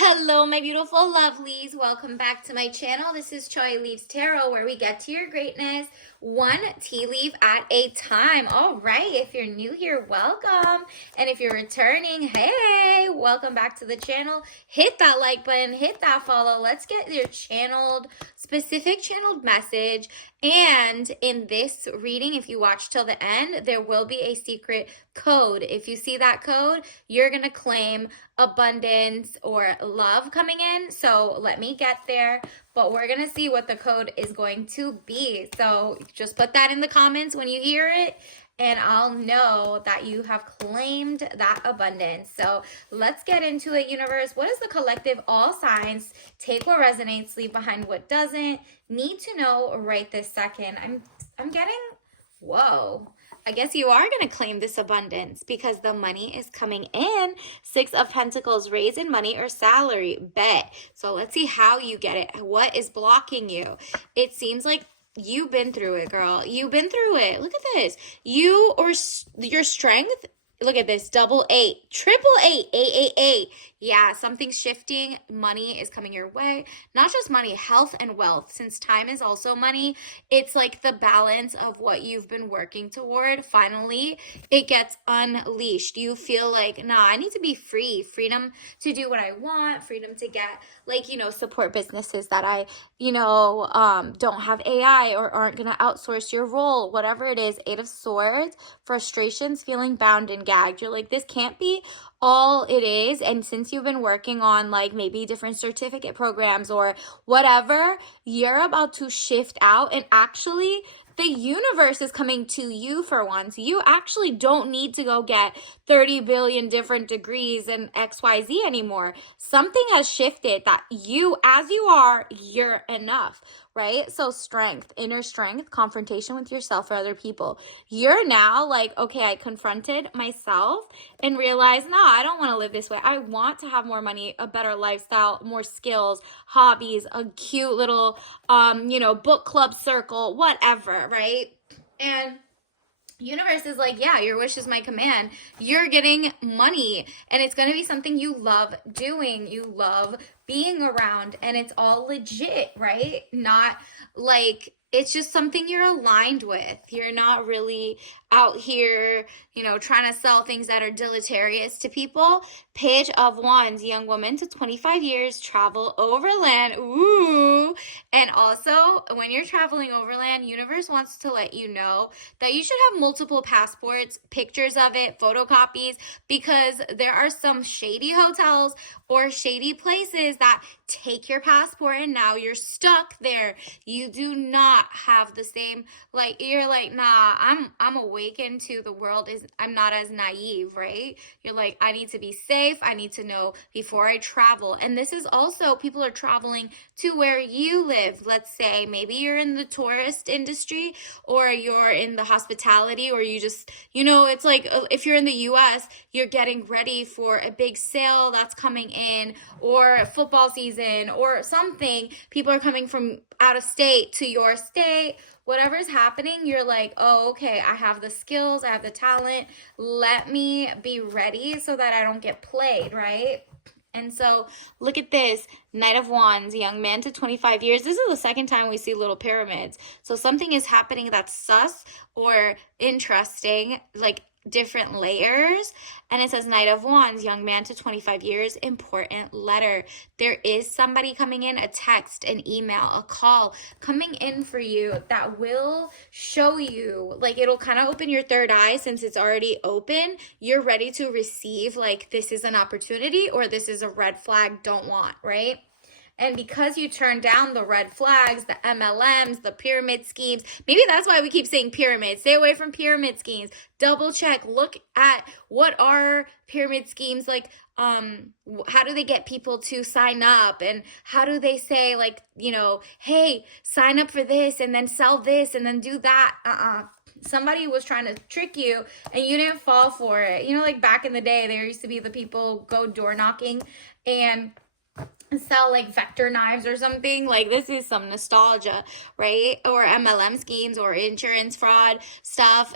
Hello, my beautiful lovelies. Welcome back to my channel. This is Choi Leaves Tarot, where we get to your greatness one tea leaf at a time. All right, if you're new here, welcome. And if you're returning, hey, welcome back to the channel. Hit that like button, hit that follow. Let's get your specific channeled message. And in this reading, if you watch till the end, there will be a secret code. If you see that code, you're going to claim abundance or love coming in. So let me get there, but we're going to see what the code is going to be. So just put that in the comments when you hear it, and I'll know that you have claimed that abundance. So let's get into it, universe. What is the collective? All signs. Take what resonates, leave behind what doesn't. Need to know right this second. I'm getting, whoa. I guess you are going to claim this abundance because the money is coming in. Six of Pentacles, raise in money or salary, bet. So let's see how you get it. What is blocking you? It seems like you've been through it, girl. You've been through it. Look at this. You or your strength. Look at this. Double eight, triple eight, 888. Yeah, something's shifting. Money is coming your way. Not just money, health and wealth. Since time is also money, it's like the balance of what you've been working toward. Finally, it gets unleashed. You feel like, nah, I need to be free. Freedom to do what I want. Freedom to get, support businesses that I, don't have AI or aren't going to outsource your role. Whatever it is, Eight of Swords, frustrations, feeling bound and gagged. You're like, this can't be all it is. And since you've been working on like maybe different certificate programs or whatever, you're about to shift out, and actually the universe is coming to you for once. You actually don't need to go get 30 billion different degrees and XYZ anymore. Something has shifted that you, as you are, you're enough, right? So strength, inner strength, confrontation with yourself or other people. You're now like, okay, I confronted myself and realized, no, I don't want to live this way. I want to have more money, a better lifestyle, more skills, hobbies, a cute little, book club circle, whatever, right? And universe is like, yeah, your wish is my command. You're getting money, and it's going to be something you love doing, you love being around, and it's all legit, right? Not like it's just something you're aligned with. You're not really out here, trying to sell things that are deleterious to people. Page of Wands, young woman to 25 years, travel overland. Ooh. And also, when you're traveling overland, universe wants to let you know that you should have multiple passports, pictures of it, photocopies, because there are some shady hotels or shady places that take your passport and now you're stuck there. You do not have the same, you're like, nah, I'm awakened to the world. I'm not as naive, right? You're like, I need to be safe. I need to know before I travel. And this is also, people are traveling to where you live. Let's say maybe you're in the tourist industry, or you're in the hospitality, or you just, it's like if you're in the US, you're getting ready for a big sale that's coming in, or football season or something. People are coming from out of state to your state. Whatever's happening, you're like, oh, okay, I have the skills, I have the talent. Let me be ready so that I don't get played, right? And so look at this, Knight of Wands, young man to 25 years. This is the second time we see little pyramids. So something is happening that's sus or interesting, like different layers. And it says Knight of Wands, young man to 25 years, important letter. There is somebody coming in, a text, an email, a call coming in for you that will show you, like it'll kind of open your third eye. Since it's already open, you're ready to receive, like this is an opportunity or this is a red flag, don't want, right? And because you turn down the red flags, the MLMs, the pyramid schemes, maybe that's why we keep saying pyramids. Stay away from pyramid schemes. Double check. Look at what are pyramid schemes like. How do they get people to sign up? And how do they say, like, hey, sign up for this and then sell this and then do that? Somebody was trying to trick you and you didn't fall for it. Like back in the day, there used to be the people go door knocking, and sell like vector knives or something. Like, this is some nostalgia, right? Or MLM schemes or insurance fraud stuff.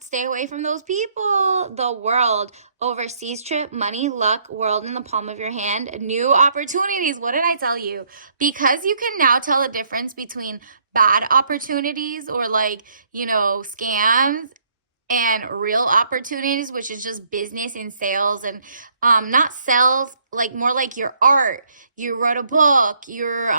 Stay away from those people. The world, overseas trip, money, luck, world in the palm of your hand, new opportunities. What did I tell you? Because you can now tell the difference between bad opportunities or like, scams and real opportunities, which is just business and sales, and not sales, like more like your art. You wrote a book, you're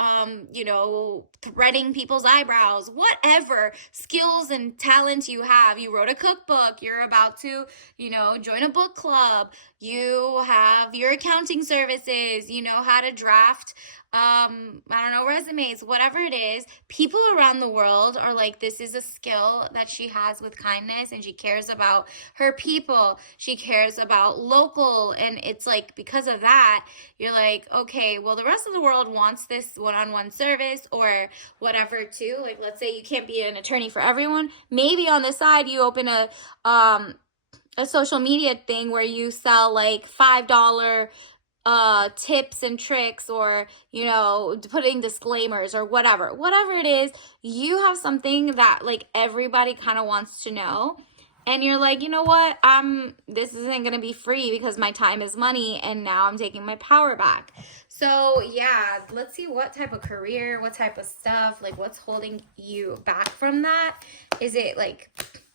threading people's eyebrows, whatever skills and talents you have. You wrote a cookbook, you're about to join a book club, you have your accounting services, you know how to draft I don't know, resumes, whatever it is. People around the world are like, this is a skill that she has with kindness, and she cares about her people, she cares about local. And it's like, because of that, you're like, okay, well, the rest of the world wants this one-on-one service or whatever too. Like, let's say you can't be an attorney for everyone, maybe on the side you open a social media thing where you sell like $5 tips and tricks, or putting disclaimers or whatever it is. You have something that like everybody kind of wants to know, and you're like, you know what, this isn't gonna be free because my time is money, and now I'm taking my power back. So yeah, let's see what type of career, what type of stuff, like what's holding you back from that. Is it like,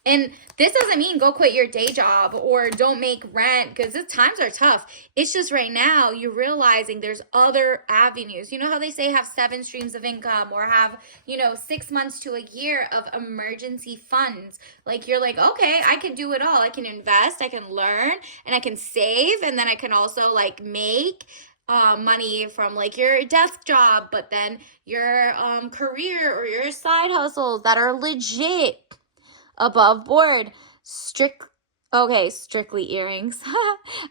and this doesn't mean go quit your day job or don't make rent, because the times are tough. It's just right now you're realizing there's other avenues. You know how they say have 7 streams of income, or have, 6 months to a year of emergency funds. Like, you're like, okay, I can do it all. I can invest, I can learn, and I can save, and then I can also like make money from like your desk job, but then your career or your side hustles that are legit, above board. Strictly earrings.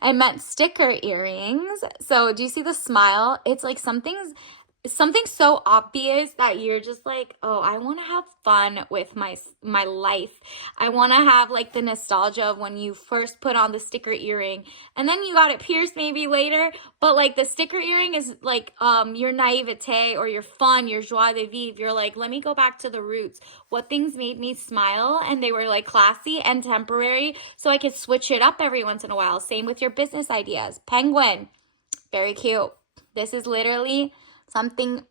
I meant sticker earrings. So do you see the smile? It's like something so obvious that you're just like, oh, I want to have fun with my life. I want to have like the nostalgia of when you first put on the sticker earring, and then you got it pierced maybe later, but like the sticker earring is like your naivete or your fun, your joie de vivre. You're like, let me go back to the roots. What things made me smile, and they were like classy and temporary, so I could switch it up every once in a while. Same with your business ideas. Penguin, very cute. This is literally something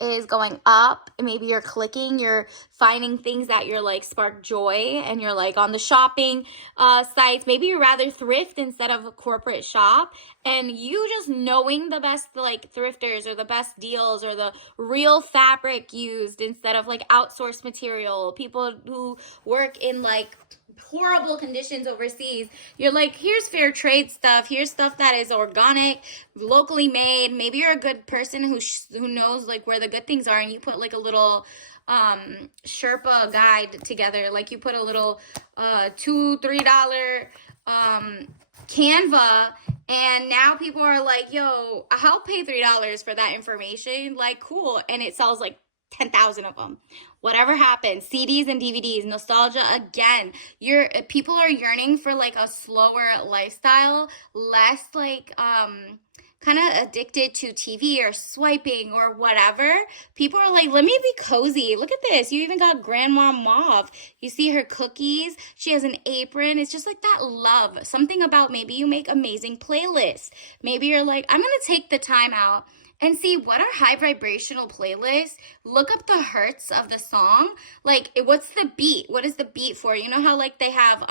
is going up. Maybe you're clicking, you're finding things that you're like spark joy, and you're like on the shopping sites. Maybe you rather thrift instead of a corporate shop, and you just knowing the best like thrifters or the best deals or the real fabric used instead of like outsourced material, people who work in like horrible conditions overseas. You're like, here's fair trade stuff, here's stuff that is organic, locally made. Maybe you're a good person who knows like where the good things are, and you put like a little Sherpa guide together. Like, you put a little $2-3 Canva, and now people are like, yo, I'll pay $3 for that information. Like, cool. And it sells like 10,000 of them. Whatever happens, CDs and DVDs, nostalgia again. People are yearning for like a slower lifestyle, less like kind of addicted to TV or swiping or whatever. People are like, let me be cozy. Look at this. You even got Grandma Mauve. You see her cookies. She has an apron. It's just like that love. Something about, maybe you make amazing playlists. Maybe you're like, I'm going to take the time out and see what are high vibrational playlists. Look up the hertz of the song. Like, what's the beat? What is the beat for? You know how like they have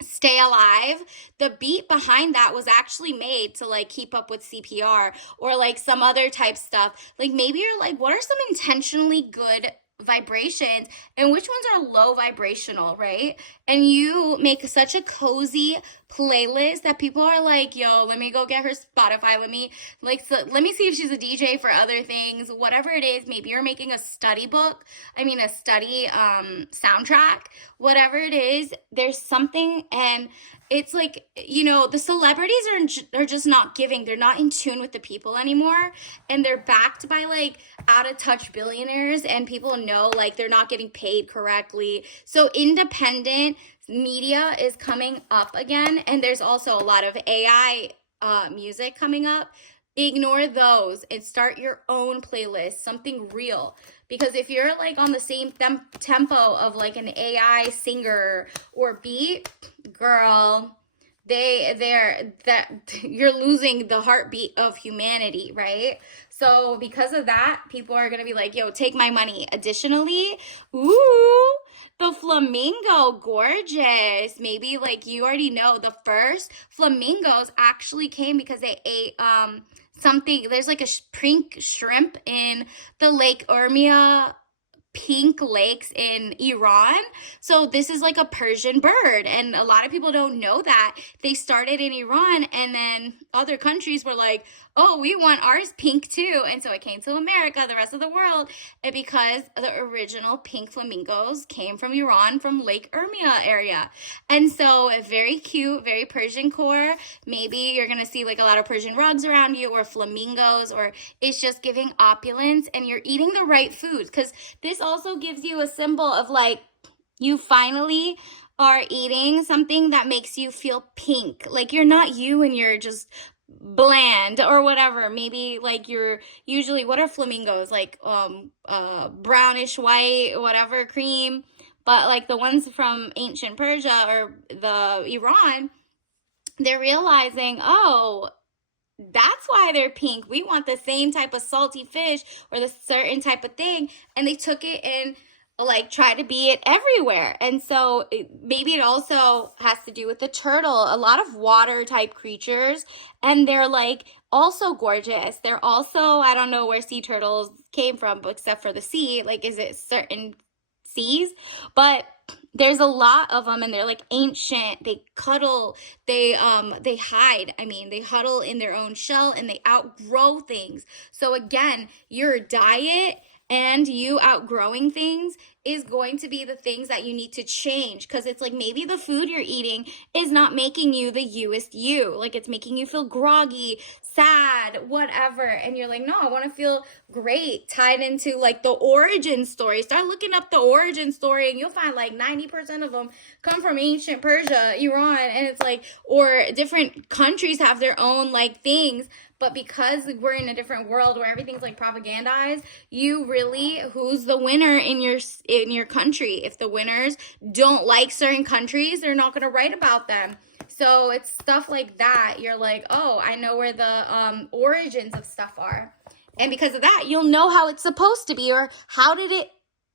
Stay Alive? The beat behind that was actually made to like keep up with CPR or like some other type stuff. Like, maybe you're like, what are some intentionally good vibrations and which ones are low vibrational, right? And you make such a cozy playlist that people are like, yo, let me go get her Spotify, let me see if she's a DJ for other things, whatever it is. Maybe you're making a study soundtrack, whatever it is. There's something, and it's like, the celebrities are just not giving. They're not in tune with the people anymore, and they're backed by like out of touch billionaires, and people know like they're not getting paid correctly. So independent media is coming up again, and there's also a lot of AI music coming up. Ignore those and start your own playlist, something real. Because if you're like on the same tempo of like an AI singer or beat, girl, they're that you're losing the heartbeat of humanity, right? So because of that, people are gonna be like, yo, take my money. Additionally, ooh, the flamingo, gorgeous. Maybe like you already know the first flamingos actually came because they ate something. There's like a pink shrimp in the Lake Urmia pink lakes in Iran. So this is like a Persian bird, and a lot of people don't know that. They started in Iran, and then other countries were like, oh, we want ours pink too. And so it came to America, the rest of the world, and because the original pink flamingos came from Iran, from Lake Urmia area. And so very cute, very Persian core. Maybe you're gonna see like a lot of Persian rugs around you, or flamingos, or it's just giving opulence, and you're eating the right foods, because this also gives you a symbol of like you finally are eating something that makes you feel pink. Like you're not you and you're just bland or whatever. Maybe like you're usually, what are flamingos? Like brownish white, whatever, cream. But like the ones from ancient Persia or the Iran, they're realizing, oh, that's why they're pink. We want the same type of salty fish or the certain type of thing. And they took it and like try to be it everywhere. And so maybe it also has to do with the turtle, a lot of water type creatures. And they're like also gorgeous. They're also, I don't know where sea turtles came from, but except for the sea, like is it certain seas? But there's a lot of them, and they're like ancient. They cuddle, they hide. I mean, they huddle in their own shell, and they outgrow things. So again, your diet and you outgrowing things is going to be the things that you need to change, because it's like maybe the food you're eating is not making you the youest you. Like it's making you feel groggy, sad, whatever. And you're like, no, I want to feel great, tied into like the origin story. Start looking up the origin story, and you'll find like 90% of them come from ancient Persia, Iran, and it's like, or different countries have their own like things. But because we're in a different world where everything's like propagandized, you really, who's the winner in your country? If the winners don't like certain countries, they're not going to write about them. So it's stuff like that. You're like, oh, I know where the origins of stuff are. And because of that, you'll know how it's supposed to be, or how did it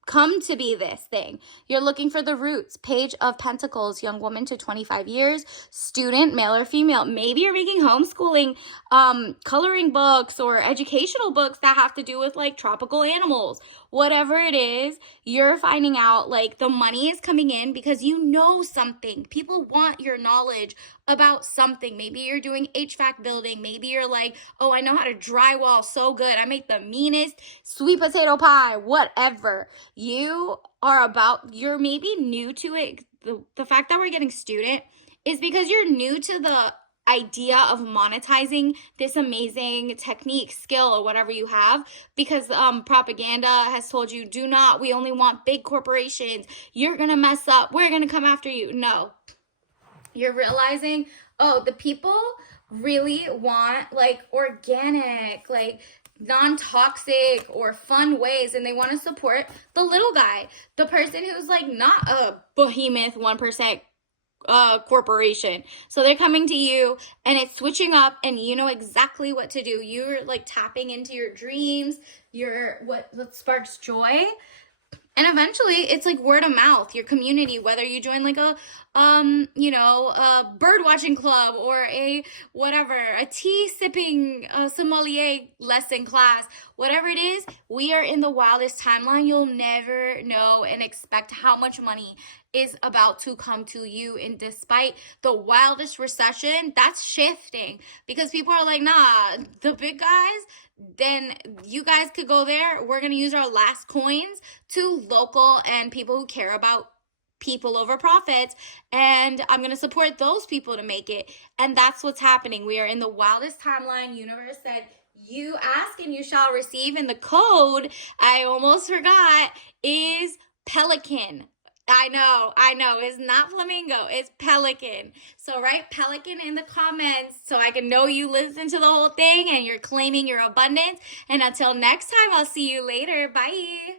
come to be this thing. You're looking for the roots. Page of Pentacles, young woman to 25 years, student, male or female. Maybe you're making homeschooling coloring books or educational books that have to do with like tropical animals. Whatever it is, you're finding out like the money is coming in because you know something. People want your knowledge about something. Maybe you're doing HVAC building. Maybe you're like, oh, I know how to drywall so good. I make the meanest sweet potato pie, whatever. You're maybe new to it. The fact that we're getting student is because you're new to the idea of monetizing this amazing technique, skill, or whatever you have, because propaganda has told you, we only want big corporations. You're gonna mess up. We're gonna come after you. No. You're realizing, oh, the people really want like organic, like non-toxic or fun ways, and they want to support the little guy, the person who's like not a behemoth 1% corporation. So they're coming to you, and it's switching up, and you know exactly what to do. You're like tapping into your dreams, what sparks joy. And eventually it's like word of mouth, your community, whether you join like a bird watching club or a tea sipping sommelier lesson class, whatever it is, we are in the wildest timeline. You'll never know and expect how much money is about to come to you. And despite the wildest recession, that's shifting because people are like, nah, the big guys, then you guys could go there. We're going to use our last coins to local and people who care about people over profits, and I'm going to support those people to make it. And that's what's happening. We are in the wildest timeline. Universe said, you ask and you shall receive, and the code, I almost forgot, is Pelican. I know. It's not flamingo, it's pelican. So write pelican in the comments so I can know you listen to the whole thing and you're claiming your abundance. And until next time, I'll see you later. Bye.